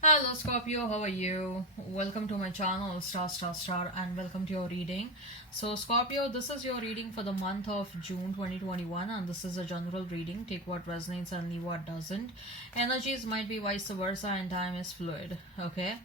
Hello Scorpio, how are you? Welcome to my channel Star and welcome to your reading. So Scorpio, this is your reading for the month of June 2021 and this is a general reading. Take what resonates and leave what doesn't. Energies might be vice versa and time is fluid, okay?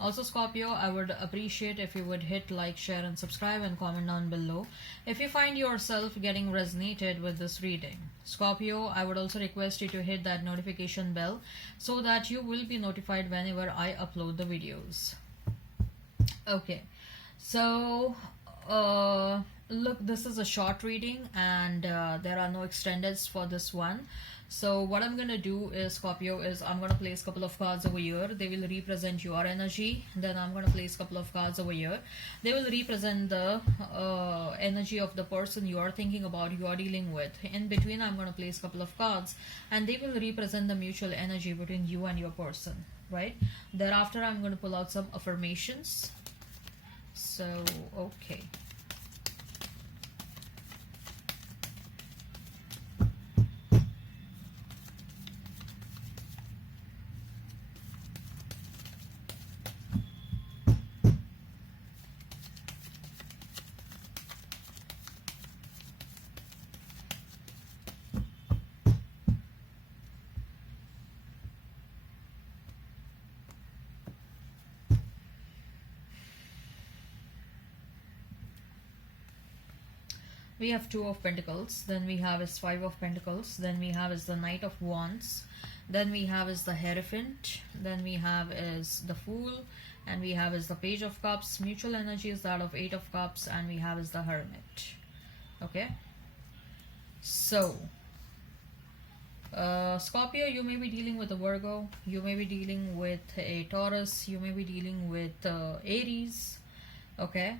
Also, Scorpio, I would appreciate if you would hit like, share, and subscribe and comment down below if you find yourself getting resonated with this reading. Scorpio, I would also request you to hit that notification bell so that you will be notified whenever I upload the videos. Okay, so look, this is a short reading and there are no extendeds for this one. So what I'm gonna do is, Scorpio, is I'm gonna place a couple of cards over here. They will represent your energy. Then I'm gonna place a couple of cards over here. They will represent the energy of the person you are thinking about, you are dealing with. In between, I'm gonna place a couple of cards, and they will represent the mutual energy between you and your person. Right. Thereafter, I'm gonna pull out some affirmations. So, okay. We have Two of Pentacles, then we have is Five of Pentacles, then we have is the Knight of Wands, then we have is the Hierophant, then we have is the Fool, and we have is the Page of Cups. Mutual energy is that of Eight of Cups, and we have is the Hermit. Okay, so Scorpio, you may be dealing with a Virgo, you may be dealing with a Taurus, you may be dealing with Aries. Okay.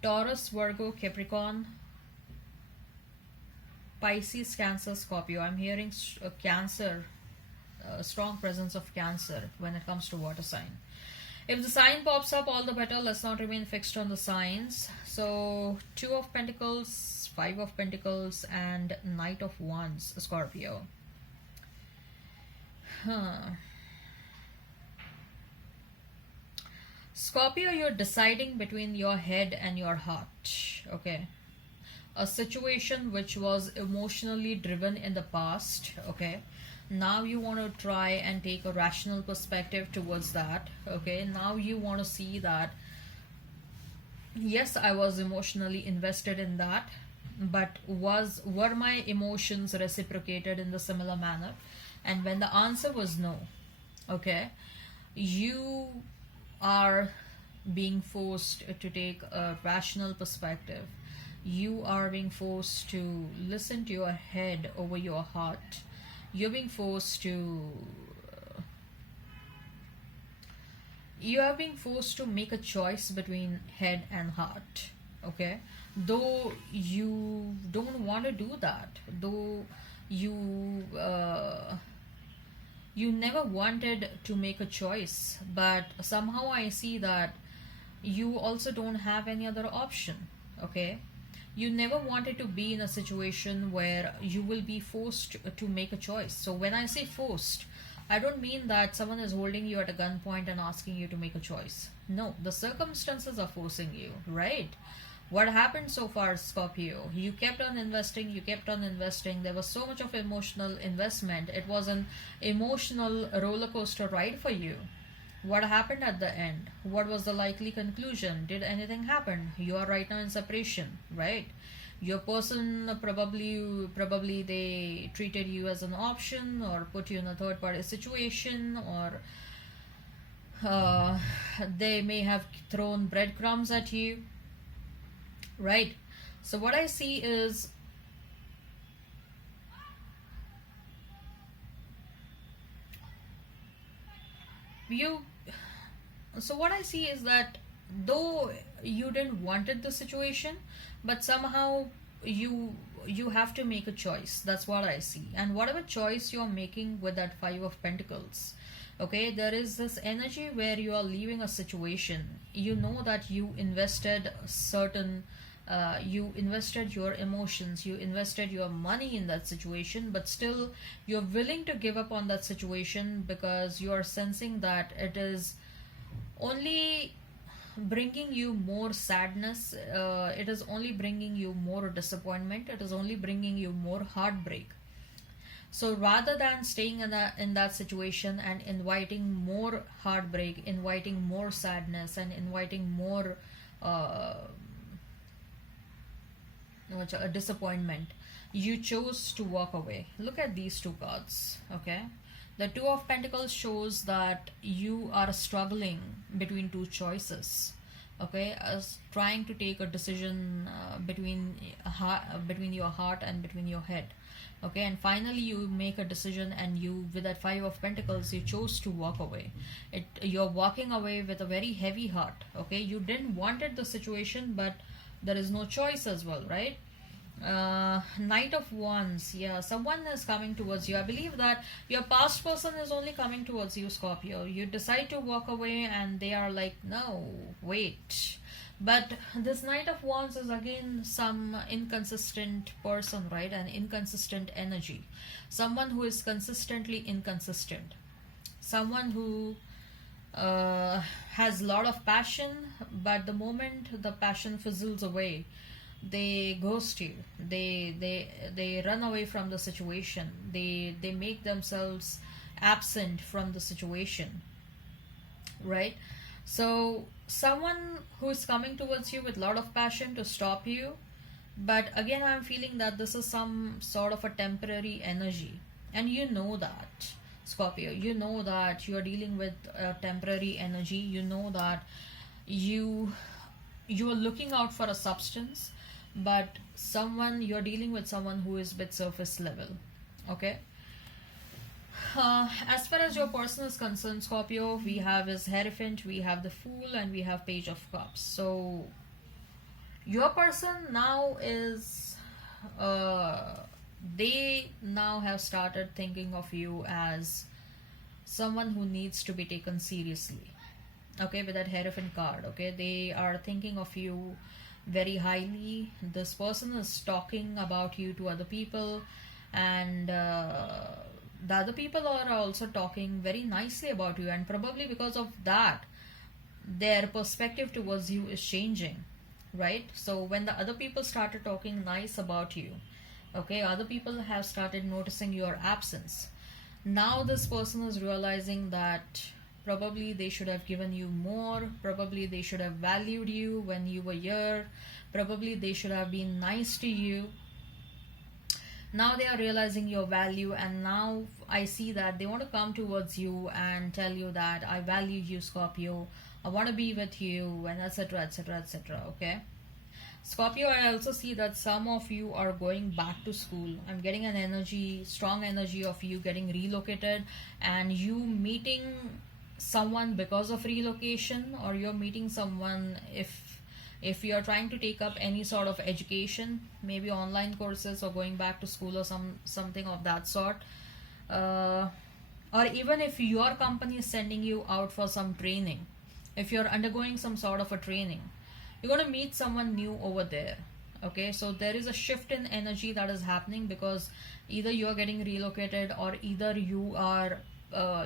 Taurus, Virgo, Capricorn, Pisces, Cancer, Scorpio. I'm hearing Cancer, strong presence of Cancer when it comes to water sign. If the sign pops up, all the better. Let's not remain fixed on the signs. So, Two of Pentacles, Five of Pentacles, and Knight of Wands, Scorpio. Scorpio, you're deciding between your head and your heart. Okay. A situation which was emotionally driven in the past. Okay. Now you want to try and take a rational perspective towards that. Okay. Now you want to see that, yes, I was emotionally invested in that, but were my emotions reciprocated in the similar manner? And when the answer was no, okay, you are being forced to take a rational perspective. You are being forced to listen to your head over your heart. You're being forced to you are being forced to make a choice between head and heart. Okay, though you don't want to do that, though you you never wanted to make a choice, but somehow I see that you also don't have any other option. Okay, you never wanted to be in a situation where you will be forced to make a choice. So when I say forced, I don't mean that someone is holding you at a gunpoint and asking you to make a choice. No, the circumstances are forcing you, right? What happened so far, Scorpio? You kept on investing, you kept on investing. There was so much of emotional investment. It was an emotional roller coaster ride for you. What happened at the end? What was the likely conclusion? Did anything happen? You are right now in separation, right? Your person probably they treated you as an option or put you in a third party situation, or they may have thrown breadcrumbs at you, right? So what I see is you so what I see is that though you didn't wanted the situation, but somehow you you have to make a choice. That's what I see. And whatever choice you're making with that Five of Pentacles, okay, there is this energy where you are leaving a situation. You know that you invested certain You invested your emotions, you invested your money in that situation, but still you're willing to give up on that situation because you are sensing that it is only bringing you more sadness, it is only bringing you more disappointment, it is only bringing you more heartbreak. So rather than staying in that situation and inviting more heartbreak, inviting more sadness, and inviting more uh, a disappointment, you chose to walk away. Look at these two cards, okay? The Two of Pentacles shows that you are struggling between two choices, okay? As trying to take a decision between your heart and between your head, okay? And finally you make a decision, and you, with that Five of Pentacles, you chose to walk away. You're walking away with a very heavy heart, okay? You didn't wanted the situation, but there is no choice as well, right? Knight of Wands. Yeah, someone is coming towards you. I believe that your past person is only coming towards you, Scorpio. You decide to walk away and they are like, no, wait. But this Knight of Wands is again some inconsistent person, right? An inconsistent energy. Someone who is consistently inconsistent. Someone who has a lot of passion, but the moment the passion fizzles away, they ghost you. They run away from the situation. They make themselves absent from the situation, right? So someone who is coming towards you with a lot of passion to stop you, but again I'm feeling that this is some sort of a temporary energy, and you know that, Scorpio, you know that you are dealing with a temporary energy. You know that you you are looking out for a substance, but you're dealing with someone who is bit surface level, okay? As far as your person is concerned, Scorpio, we have his Hierophant, we have the Fool, and we have Page of Cups. So your person now is they now have started thinking of you as someone who needs to be taken seriously, okay? With that Hierophant card, okay, they are thinking of you very highly. This person is talking about you to other people, and the other people are also talking very nicely about you, and probably because of that their perspective towards you is changing, right? So when the other people started talking nice about you, okay, other people have started noticing your absence. Now this person is realizing that probably they should have given you more, probably they should have valued you when you were here, probably they should have been nice to you. Now they are realizing your value, and now I see that they want to come towards you and tell you that I value you, Scorpio, I want to be with you, and etc, etc, etc, okay? Scorpio, I also see that some of you are going back to school. I'm getting an energy, strong energy of you getting relocated, and you meeting someone because of relocation, or you're meeting someone if you're trying to take up any sort of education, maybe online courses or going back to school or something of that sort, or even if your company is sending you out for some training, if you're undergoing some sort of a training, you're going to meet someone new over there, okay? So there is a shift in energy that is happening, because either you're getting relocated, or either you are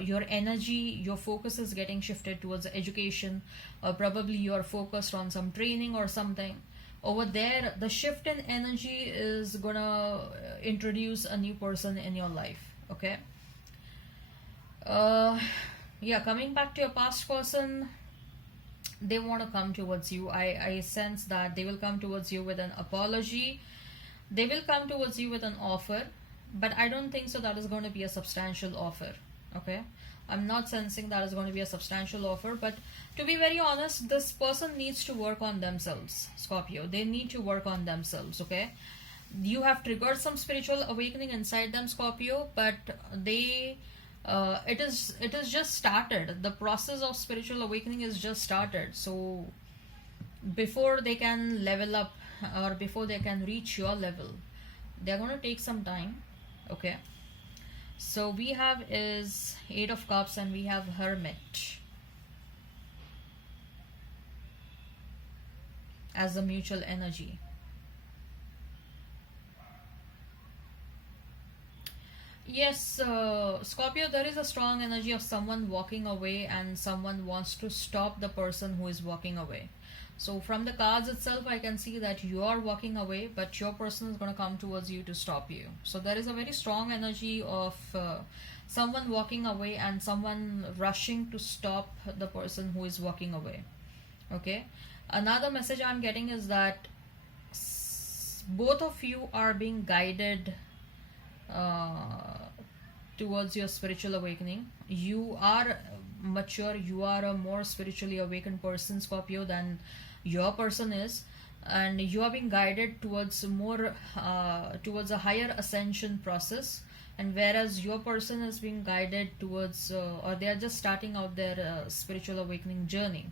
your energy, your focus is getting shifted towards education, or probably you're focused on some training or something. Over there, the shift in energy is gonna introduce a new person in your life, okay? Yeah, coming back to your past person, they want to come towards you. I sense that they will come towards you with an apology. They will come towards you with an offer, but I don't think so that is going to be a substantial offer, okay? I'm not sensing that is going to be a substantial offer, but to be very honest, this person needs to work on themselves, Scorpio. They need to work on themselves, okay? You have triggered some spiritual awakening inside them, Scorpio, but it is just started. The process of spiritual awakening is just started. So before they can level up, or before they can reach your level, they're going to take some time, okay? So we have is Eight of Cups, and we have Hermit as the mutual energy. Yes, Scorpio, there is a strong energy of someone walking away and someone wants to stop the person who is walking away. So, from the cards itself, I can see that you are walking away, but your person is going to come towards you to stop you. So, there is a very strong energy of someone walking away and someone rushing to stop the person who is walking away. Okay. Another message I'm getting is that both of you are being guided towards your spiritual awakening. You are mature, you are a more spiritually awakened person, Scorpio, than your person is, and you are being guided towards more towards a higher ascension process, and whereas your person is being guided towards or they are just starting out their spiritual awakening journey,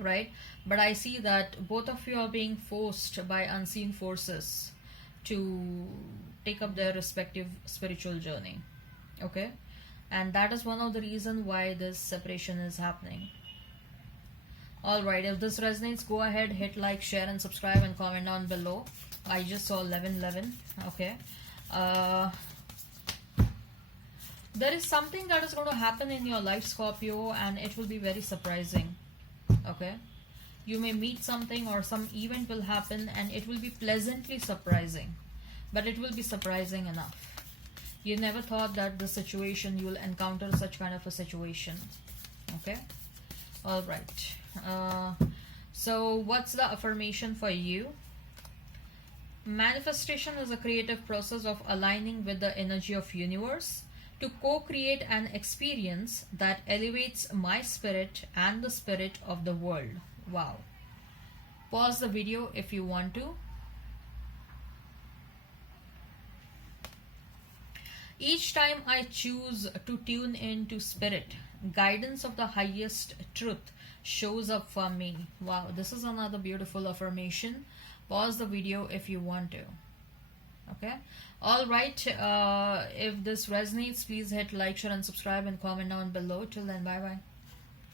right? But I see that both of you are being forced by unseen forces to take up their respective spiritual journey. Okay, and that is one of the reason why this separation is happening. All right, if this resonates, go ahead, hit like, share and subscribe and comment down below. I just saw 1111. Okay, there is something that is going to happen in your life, Scorpio, and it will be very surprising. Okay, you may meet something or some event will happen and it will be pleasantly surprising, but it will be surprising enough. You never thought that the situation you will encounter such kind of a situation. Okay, all right. So what's the affirmation for you? Manifestation is a creative process of aligning with the energy of universe to co-create an experience that elevates my spirit and the spirit of the world. Wow. Pause the video if you want to. Each time I choose to tune in to spirit, guidance of the highest truth shows up for me. Wow, this is another beautiful affirmation. Pause the video if you want to. Okay, all right. If this resonates, please hit like, share and subscribe and comment down below. Till then, bye bye.